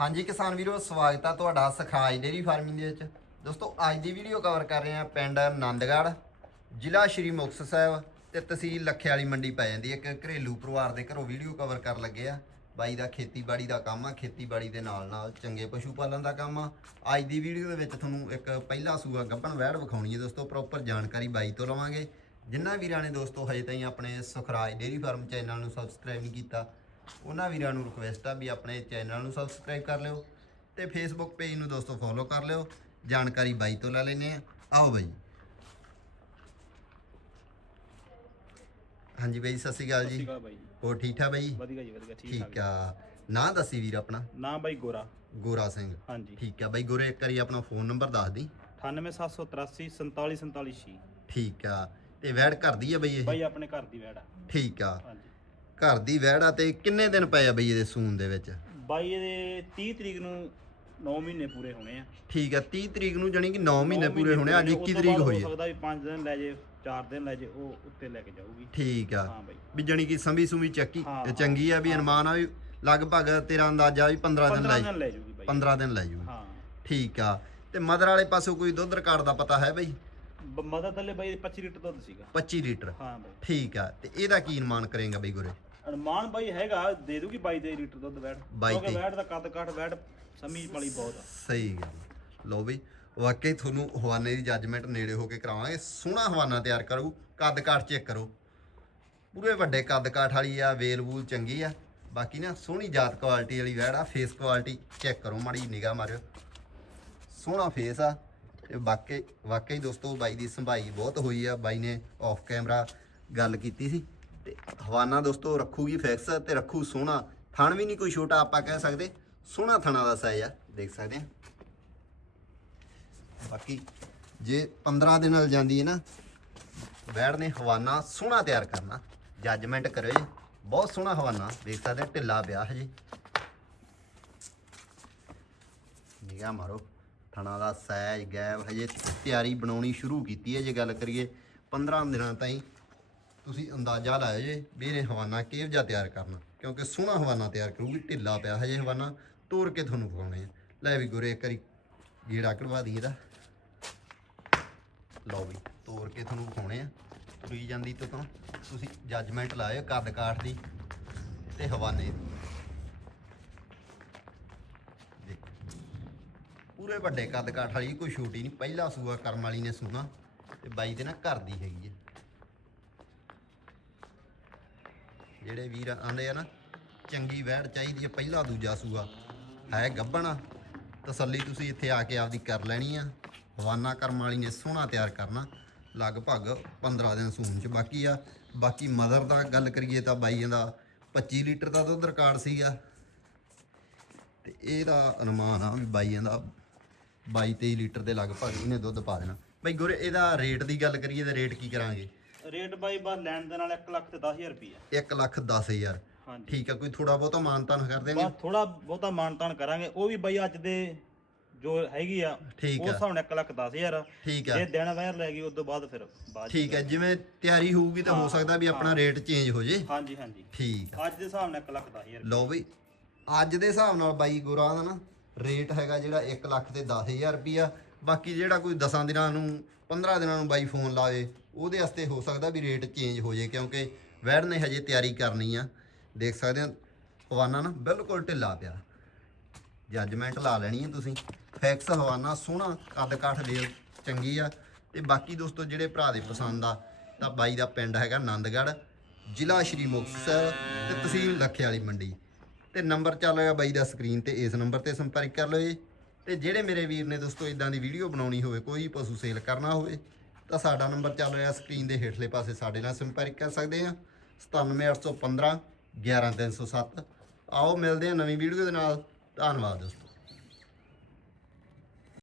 ਹਾਂਜੀ ਕਿਸਾਨ ਵੀਰੋ, ਸਵਾਗਤ ਆ ਤੁਹਾਡਾ ਸਖਰਾਜ ਡੇਰੀ ਫਾਰਮਿੰਗ ਦੇ ਵਿੱਚ। ਦੋਸਤੋ, ਅੱਜ ਦੀ ਵੀਡੀਓ ਕਵਰ ਕਰ ਰਹੇ ਆ ਪਿੰਡ ਆਨੰਦਗੜ੍ਹ ਜ਼ਿਲ੍ਹਾ ਸ਼੍ਰੀ ਮੁਕਤਸਰ ਸਾਹਿਬ ਤੇ ਤਹਿਸੀਲ ਲੱਖੇ ਵਾਲੀ ਮੰਡੀ ਪੈ ਜਾਂਦੀ ਇੱਕ ਘਰੇਲੂ ਪਰਿਵਾਰ ਦੇ ਘਰੋਂ ਵੀਡੀਓ ਕਵਰ ਕਰ ਲੱਗੇ ਆ। ਬਾਈ ਦਾ ਖੇਤੀਬਾੜੀ ਦਾ ਕੰਮ ਆ, ਖੇਤੀਬਾੜੀ ਦੇ ਨਾਲ ਨਾਲ ਚੰਗੇ ਪਸ਼ੂ ਪਾਲਣ ਦਾ ਕੰਮ ਆ। ਅੱਜ ਦੀ ਵੀਡੀਓ ਦੇ ਵਿੱਚ ਤੁਹਾਨੂੰ ਇੱਕ ਪਹਿਲਾ ਸੂਆ ਗੱਭਣ ਵਹਿੜ ਵਿਖਾਉਣੀ ਹੈ ਦੋਸਤੋ ਪ੍ਰੋਪਰ ਜਾਣਕਾਰੀ ਬਾਈ ਤੋਂ ਲਵਾਂਗੇ। ਜਿਨ੍ਹਾਂ ਵੀਰਾਂ ਨੇ ਦੋਸਤੋ, ਹਜੇ ਤਾਈਂ ਆਪਣੇ ਸੁਖਰਾਜ ਡੇਰੀ ਫਾਰਮ ਚੈਨਲ ਨੂੰ ਸਬਸਕ੍ਰਾਈਬ ਨਹੀਂ ਕੀਤਾ ਉਹਨਾਂ ਵੀਰਾਂ ਨੂੰ ਰਿਕੁਐਸਟ ਆ ਵੀ ਆਪਣੇ ਚੈਨਲ ਨੂੰ ਸਬਸਕ੍ਰਾਈਬ ਕਰ ਲਿਓ ਤੇ ਫੇਸਬੁੱਕ ਪੇਜ ਨੂੰ ਦੋਸਤੋ ਫੋਲੋ ਕਰ ਲਿਓ। ਜਾਣਕਾਰੀ ਬਾਈ ਤੋਂ ਲੈ ਲੈਨੇ ਆ ਆਓ ਬਾਈ। ਹਾਂਜੀ ਬਾਈ ਸਤਿ ਸ਼੍ਰੀ ਅਕਾਲ ਜੀ। ਠੀਕ ਆ ਬਾਈ। ਹੋਰ ਠੀਕ ਠਾਕ ਬਾਈ? ਵਧੀਆ ਜੀ ਵਧੀਆ। ਠੀਕ ਠੀਕ ਆ। ਨਾਂ ਦੱਸੀ ਵੀਰ ਆਪਣਾ? ਨਾ ਬਾਈ ਗੋਰਾ। ਗੋਰਾ ਸਿੰਘ। ਹਾਂਜੀ। ਠੀਕ ਆ ਬਾਈ ਗੋਰੇ ਇੱਕ ਵਾਰੀ ਆਪਣਾ ਫੋਨ ਨੰਬਰ ਦੱਸ ਦੀ। 98783 4747 ਠੀਕ ਆ। ਤੇ ਵੈੜ ਘਰ ਦੀ ਆ ਬਈ ਇਹ? ਬਾਈ ਆਪਣੇ ਘਰ ਦੀ ਵੈੜ ਆ। ਠੀਕ ਆ। ਹਾਂਜੀ। ਘਰ ਦੀ ਆ ਤੇ ਕਿੰਨੇ ਦਿਨ ਪਏ ਆ ਬਈ ਇਹਦੇ ਸੂਨ ਦੇ ਵਿੱਚ? ਬਾਈ ਇਹਦੇ 30 ਤਰੀਕ ਨੂੰ 9 ਮਹੀਨੇ ਪੂਰੇ ਹੋਣੇ ਆ। ਠੀਕ ਆ 30 ਤਰੀਕ ਨੂੰ ਜਾਣੀ ਕਿ 9 ਮਹੀਨੇ ਪੂਰੇ ਹੋਣੇ ਅੱਜ ਉਸ 21 ਤੋਂ ਤਰੀਕ ਹੋਈ ਹੋ ਹੈ ਸਕਦਾ ਵੀ 5 ਦਿਨ ਲੈ ਜੇ 4 ਦਿਨ ਲੈ ਜੇ ਉਹ ਉੱਤੇ ਲੈ ਕੇ ਜਾਊਗੀ। ਠੀਕ ਆ। ਹਾਂ ਬਾਈ। ਵੀ ਜਾਣੀ ਕਿ ਸੰਭੀ ਸੁਮੀ ਚੱਕੀ ਹਾਂ, ਤੇ ਚੰਗੀ ਆ ਵੀ ਅਨੁਮਾਨ ਆ ਵੀ ਲਗਭਗ ਤੇਰਾ ਅੰਦਾਜ਼ਾ ਵੀ 15 ਦਿਨ 15 ਲੈ ਜੂਗੀ ਬਾਈ। 15 ਦਿਨ ਲੈ ਜੂ ਹਾਂ। ਠੀਕ ਆ। ਤੇ ਮਦਰ ਵਾਲੇ ਪਾਸੋਂ ਕੋਈ ਦੁੱਧ ਰਿਕਾਰਡ ਦਾ ਪਤਾ ਹੈ ਬਈ? ਬ- ਮਦਦ ਥੱਲੇ ਬਾਈ 25 ਲੀਟਰ ਦੁੱਧ ਸੀਗਾ। 25 ਲੀਟਰ। ਹਾਂ ਬਾਈ। ਠੀਕ ਆ। ਤੇ ਇਹਦਾ ਕੀ ਅਨੁਮਾਨ ਕਰੇਗਾ ਬਈ ਗੁਰੇ? ਅਨੁਮਾਨ ਬਾਈ ਹੈਗਾ ਦੇ ਦੂਗੀ 22 ਦੇ ਲੀਟਰ ਦੁੱਧ ਬਾਈ ਕਿਉਂਕਿ। ਵੈੜ ਦਾ ਕੱਦ ਕਾਠ ਵੈੜ ਸਮੀ ਵਾਲੀ ਬਹੁਤ ਆ। ਸਹੀ ਗੱਲ। ਲਓ ਬਈ ਵਾਕਈ ਤੁਹਾਨੂੰ ਹਵਾਨੇ ਦੀ ਜੱਜਮੈਂਟ ਨੇੜੇ ਹੋ ਕੇ ਕਰਾਵਾਂਗੇ। ਸੋਹਣਾ ਹਵਾਨਾ ਤਿਆਰ ਕਰੂ ਕੱਦ ਕਾਠ ਚੈੱਕ ਕਰੋ। ਪੂਰੇ ਵੱਡੇ ਕੱਦ ਕਾਠ ਵਾਲੀ ਆ ਵੇਲ ਵੂਲ ਚੰਗੀ ਆ। ਬਾਕੀ ਨਾ ਸੋਹਣੀ ਜਾਤ ਕੁਆਲਿਟੀ ਵਾਲੀ ਵੈੜ ਆ ਫੇਸ ਕੁਆਲਿਟੀ ਚੈੱਕ ਕਰੋ ਮਾੜੀ ਨਿਗਾਹ ਮਾਰਿਓ। ਸੋਹਣਾ ਫੇਸ ਆ। ਤੇ ਵਾਕਈ ਵਾਕਈ ਦੋਸਤੋ ਬਾਈ ਦੀ ਸੰਭਾਈ ਬਹੁਤ ਹੋਈ ਆ। ਬਾਈ ਨੇ ਆਫ ਕੈਮਰਾ ਗੱਲ ਕੀਤੀ ਸੀ। ਤੇ ਹਵਾਨਾ ਦੋਸਤੋ, ਰੱਖੂਗੀ ਫਿਕਸ ਤੇ ਰੱਖੂ ਸੋਹਣਾ। ਥਣ ਵੀ ਨਹੀਂ ਕੋਈ ਛੋਟਾ, ਆਪਾਂ ਕਹਿ ਸਕਦੇ। ਸੋਹਣਾ ਥਣਾ ਦਾ ਸਾਈਜ਼ ਆ, ਦੇਖ ਸਕਦੇ ਆ। ਬਾਕੀ ਜੇ 15 ਦਿਨ ਨਾਲ ਜਾਂਦੀ ਹੈ ਨਾ, ਬੈੜ ਨੇ ਹਵਾਨਾ ਸੋਹਣਾ ਤਿਆਰ ਕਰਨਾ। ਜੱਜਮੈਂਟ ਕਰਿਓ ਜੀ। ਬਹੁਤ ਸੋਹਣਾ ਹਵਾਨਾ, ਦੇਖ ਸਕਦੇ ਢਿੱਲਾ ਪਿਆ ਹਜੇ ਨਿਗਾਹ ਮਾਰੋ, ਥਣਾ ਦਾ ਸਾਈਜ਼ ਗੈਬ ਹਜੇ ਤਿਆਰੀ ਬਣਾਉਣੀ ਸ਼ੁਰੂ ਕੀਤੀ ਹੈ, ਜੇ ਗੱਲ ਕਰੀਏ 15 ਦਿਨਾਂ ਤਾਈਂ। ਤੁਸੀਂ ਅੰਦਾਜ਼ਾ ਲਾਇਓ ਜੇ ਵੀ ਇਹਨੇ ਹਵਾਨਾ ਕਿਹੋ ਜਿਹਾ ਤਿਆਰ ਕਰਨਾ, ਕਿਉਂਕਿ ਸੋਹਣਾ ਹਵਾਨਾ ਤਿਆਰ ਕਰੂਗੀ, ਢਿੱਲਾ ਪਿਆ ਹਜੇ ਹਵਾਨਾ, ਤੋੜ ਕੇ ਤੁਹਾਨੂੰ ਖਵਾਉਣੇ ਆ। ਲੈ ਵੀ ਗੁਰੇ, ਇੱਕ ਵਾਰੀ ਗੇੜਾ ਕਢਵਾ ਦਈਏ ਇਹਦਾ। ਲਓ ਵੀ, ਤੋੜ ਕੇ ਤੁਹਾਨੂੰ ਵਿਖਾਉਣੇ ਆ। ਤੁਰੀ ਜਾਂਦੀ ਤੋਂ ਤਾਂ ਤੁਸੀਂ ਜੱਜਮੈਂਟ ਲਾਇਓ ਕੱਦ ਕਾਠ ਦੀ ਤੇ ਹਵਾਨੇ ਦੀ। ਪੂਰੇ ਵੱਡੇ ਕੱਦ ਕਾਠ ਵਾਲੀ ਕੋਈ ਛੋਟੀ ਨਹੀਂ, ਪਹਿਲਾ ਸੂਆ ਕਰਮ ਵਾਲੀ ਨੇ ਸੂਣਾ, ਤੇ ਬਾਈ ਦੇ ਨਾ ਘਰ ਦੀ ਹੈਗੀ ਹੈ ਜਿਹੜੇ ਵੀਰ ਆਂਦੇ ਆ ਨਾ, ਚੰਗੀ ਵੈੜ ਚਾਹੀਦੀ ਹੈ ਪਹਿਲਾ ਦੂਜਾ ਸੂਆ। ਹੈ ਗੱਬਣ ਤਸੱਲੀ ਤੁਸੀਂ ਇੱਥੇ ਆ ਕੇ ਆਪਦੀ ਕਰ ਲੈਣੀ ਆ। ਹਵਾਨਾ ਕਰਮ ਵਾਲੀ ਨੇ ਸੋਹਣਾ ਤਿਆਰ ਕਰਨਾ। ਲਗਭਗ 15 ਦਿਨ ਸੂਣ ਚ ਬਾਕੀ ਆ। ਬਾਕੀ ਮਦਰ ਦਾ ਗੱਲ ਕਰੀਏ ਤਾਂ ਬਾਈਆਂ ਦਾ 25 ਲੀਟਰ ਦਾ ਦੁੱਧ ਰਿਕਾਰਡ ਸੀਗਾ। ਤੇ ਇਹਦਾ ਅਨੁਮਾਨ ਆ ਵੀ ਬਾਈਆਂ ਦਾ 22 23 ਲੀਟਰ ਦੇ ਲਗਭਗ ਇਹਨੇ ਦੁੱਧ ਪਾ ਦੇਣਾ। ਬਈ ਗੁਰੇ, ਇਹਦਾ ਰੇਟ ਦੀ ਗੱਲ ਕਰੀਏ ਤਾਂ ਰੇਟ ਕੀ ਕਰਾਂਗੇ? ਰੇਟ ਬਾਈ ਬਸ ਲੈਣ ਦੇ ਨਾਲ 1 ਲੱਖ ਤੇ 10000 ਰੁਪਈਆ। 1 ਲੱਖ 10000 ਹਾਂਜੀ। ਠੀਕ ਆ ਕੋਈ ਥੋੜਾ ਬਹੁਤਾ ਮਾਨਤਾਨ ਕਰ ਦੇਣਗੇ? ਬਸ ਥੋੜਾ ਬਹੁਤਾ ਮਾਨਤਾਨ ਕਰਾਂਗੇ। ਉਹ ਵੀ ਬਾਈ ਅੱਜ ਦੇ ਜੋ ਹੈਗੀ ਆ ਠੀਕ ਉਸ ਆ ਹਿਸਾਬ ਨਾਲ 1 ਲੱਖ 10000 ਆ। ਠੀਕ ਆ। ਜੇ ਦਿਨ ਵਾਇਰ ਲੈ ਗਈ ਉਸ ਤੋਂ ਬਾਅਦ ਫਿਰ ਬਾਅਦ ਠੀਕ ਹੈ ਜਿਵੇਂ ਤਿਆਰੀ ਹੋਊਗੀ ਤਾਂ ਹੋ ਸਕਦਾ ਵੀ ਆਪਣਾ ਰੇਟ ਚੇਂਜ ਹੋ ਜੇ। ਹਾਂਜੀ ਹਾਂਜੀ। ਠੀਕ ਆ। ਅੱਜ ਦੇ ਹਿਸਾਬ ਨਾਲ 1 ਲੱਖ 10000 ਲਓ ਬਈ ਅੱਜ ਦੇ ਹਿਸਾਬ ਨਾਲ ਬਾਈ ਗੁਰਾਂ ਦਾ ਨਾ ਰੇਟ ਹੈਗਾ ਜਿਹੜਾ 1 ਲੱਖ ਤੇ 10000 ਰੁਪਿਆ ਬਾਕੀ ਜਿਹੜਾ ਕੋਈ 10 ਦਿਨਾਂ ਨੂੰ 15 ਦਿਨਾਂ ਨੂੰ ਬਾਈ ਫੋਨ ਲਾਵੇ, ਉਹਦੇ ਵਾਸਤੇ ਹੋ ਸਕਦਾ ਵੀ ਰੇਟ ਚੇਂਜ ਹੋ ਜੇ, ਕਿਉਂਕਿ ਵੈੜ ਨੇ ਹਜੇ ਤਿਆਰੀ ਕਰਨੀ ਆ। ਦੇਖ ਸਕਦੇ ਹੋ, ਹਵਾਨਾ ਨਾ ਬਿਲਕੁਲ ਢਿੱਲਾ ਪਿਆ। ਜੱਜਮੈਂਟ ਲਾ ਲੈਣੀ ਹੈ ਤੁਸੀਂ। ਫੈਕਸ ਹਵਾਨਾ ਸੋਹਣਾ, ਕੱਦ ਕਾਠ ਦੇ ਚੰਗੀ ਆ। ਤੇ ਬਾਕੀ ਦੋਸਤੋ, ਜਿਹੜੇ ਭਰਾ ਦੇ ਪਸੰਦ ਆ, ਤਾਂ ਬਾਈ ਦਾ ਪਿੰਡ ਹੈਗਾ ਆਨੰਦਗੜ੍ਹ ਜ਼ਿਲ੍ਹਾ ਸ਼੍ਰੀ ਮੁਕਤਸਰ ਤੇ ਤਹਿਸੀਲ ਲੱਖੇ ਵਾਲੀ ਮੰਡੀ। ਤੇ ਨੰਬਰ ਚੱਲ ਰਿਹਾ ਬਾਈ ਦਾ ਸਕਰੀਨ ਤੇ, ਇਸ ਨੰਬਰ ਤੇ ਸੰਪਰਕ ਕਰ ਲਓ ਜੀ। ਤੇ ਜਿਹੜੇ ਮੇਰੇ ਵੀਰ ਨੇ ਦੋਸਤੋ ਇਦਾਂ ਦੀ ਵੀਡੀਓ ਬਣਾਉਣੀ ਹੋਵੇ, ਕੋਈ ਪਸ਼ੂ ਸੇਲ ਕਰਨਾ ਹੋਵੇ, ਤਾਂ ਸਾਡਾ ਨੰਬਰ ਚੱਲ ਰਿਹਾ ਸਕਰੀਨ ਦੇ ਹੇਠਲੇ ਪਾਸੇ ਸਾਡੇ ਨਾਲ ਸੰਪਰਕ ਕਰ ਸਕਦੇ ਆ 97815 11307 ਆਓ, ਮਿਲਦੇ ਆ ਨਵੀਂ ਵੀਡੀਓ ਦੇ ਨਾਲ। ਧੰਨਵਾਦ ਦੋਸਤੋ।